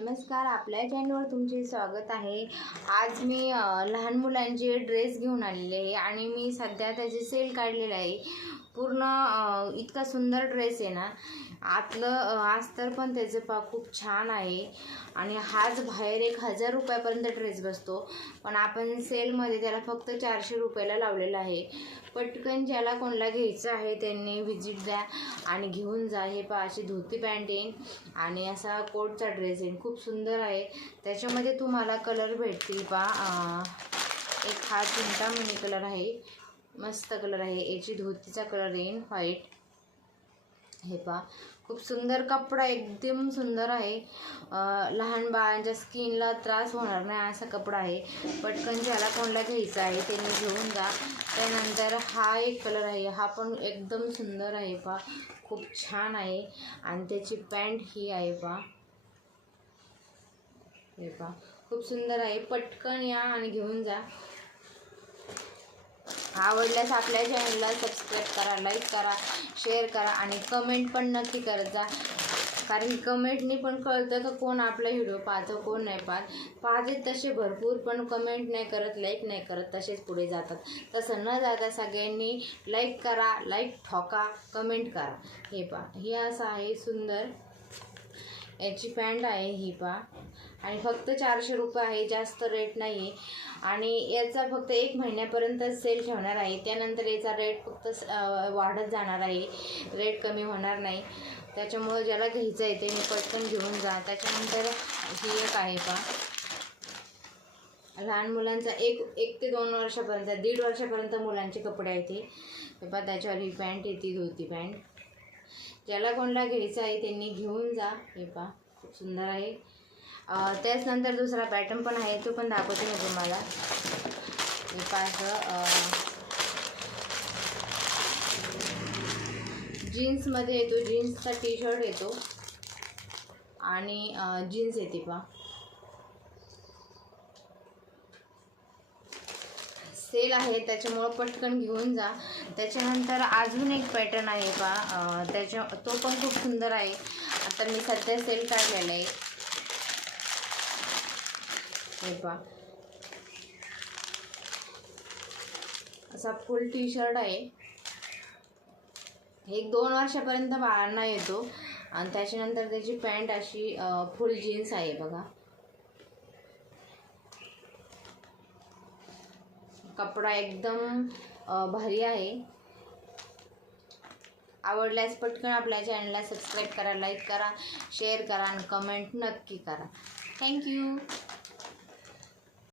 नमस्कार, आपल्या चॅनलवर तुमचे स्वागत आहे। आज मी लहान मुलांचे ड्रेस घेऊन आलेले आहे आणि मी सध्या त्याचे सेल काढलेला आहे। पूर्ण इतका सुंदर ड्रेस आहे ना, आतलं अस्तर पण त्याचे खूप छान आहे आणि हाच बाहेर 1000 रुपयापर्यंत ड्रेस बसतो, पण आपण सेलमध्ये त्याला फक्त 400 रुपयाला लावलेला आहे। पटकन ज्याला कोणाला घ्यायचं आहे त्यांनी व्हिजिट द्या आणि घेऊन जा। हे पहा, अशी धोती पॅन्ट येईल आणि असा कोटचा ड्रेस येईल, खूप सुंदर आहे। त्याच्यामध्ये तुम्हाला कलर भेटतील पहा, एक हा चिंतामणी कलर आहे, मस्त कलर आहे। याची धोतीचा कलर येईल व्हाईट। हे पहा, खूप सुंदर कपडा, एकदम सुंदर आहे। लहान बाळांच्या स्किनला त्रास होणार नाही असा कपडा आहे। पटकन ज्याला कोणाला घ्यायचा आहे त्यांनी घेऊन जा। त्यानंतर हा एक कलर आहे, हा पण एकदम सुंदर आहे पहा, खूप छान आहे आणि त्याची पॅन्ट ही आहे पहा। हे पहा, खूप सुंदर आहे। पटकन या आणि घेऊन जा। आवडल्यास आपल्या चॅनलला सबस्क्राईब करा, लाईक करा, शेअर करा आणि कमेंट पण नक्की करत जा, कारण कमेंटनी पण कळतं का कोण आपला व्हिडिओ पाहतं कोण नाही पाहते तसे भरपूर, पण कमेंट नाही करत, लाईक नाही करत, तसेच पुढे जातात। तसं न जाता सगळ्यांनी लाईक करा, लाईक ठोका, कमेंट करा। हे पहा, हे असं आहे सुंदर, याची पॅन्ट आहे ही पहा आणि फक्त 400 रुपये आहे, जास्त रेट नाही आहे आणि याचा फक्त 1 महिन्यापर्यंत सेल ठेवणार आहे। त्यानंतर याचा रेट फक्त वाढत जाणार आहे, रेट कमी होणार नाही। त्याच्यामुळे ज्याला घ्यायचं आहे ते पटकन घेऊन जा। त्याच्यानंतर ही एक आहे पहा, लहान मुलांचा 1 ते 2 वर्षापर्यंत, 1.5 वर्षापर्यंत मुलांचे कपडे आहेत हे पहा। त्याच्यावर ही पॅन्ट येते, धोती पॅन्ट। ज्याला कोणाला घ्यायचं आहे त्यांनी घेऊन जा। हे पहा, खूप सुंदर आहे। त्याच नंतर दुसरा पॅटर्न पण आहे, तो पण दाखवते मी तुम्हाला। हे पहा, जीन्समध्ये येतो, जीन्सचा टी शर्ट येतो आणि जीन्स येते पहा। सेल आहे त्याच्यामुळं पटकन घेऊन जा। त्याच्यानंतर अजून एक पॅटर्न आहे पहा, तो पण खूप सुंदर आहे। आता मी सध्या सेल काढलेला आहे। हे पहा, असा फुल टी शर्ट आहे, 1-2 वर्षापर्यंत बाळांना येतो आणि त्याच्यानंतर त्याची पॅन्ट अशी फुल जीन्स आहे बघा। कपडा एकदम भारी आहे। आवडल्यास पटकन आपल्या चॅनलला सबस्क्राईब करा, लाईक करा, शेअर करा आणि कमेंट नक्की करा। थँक्यू।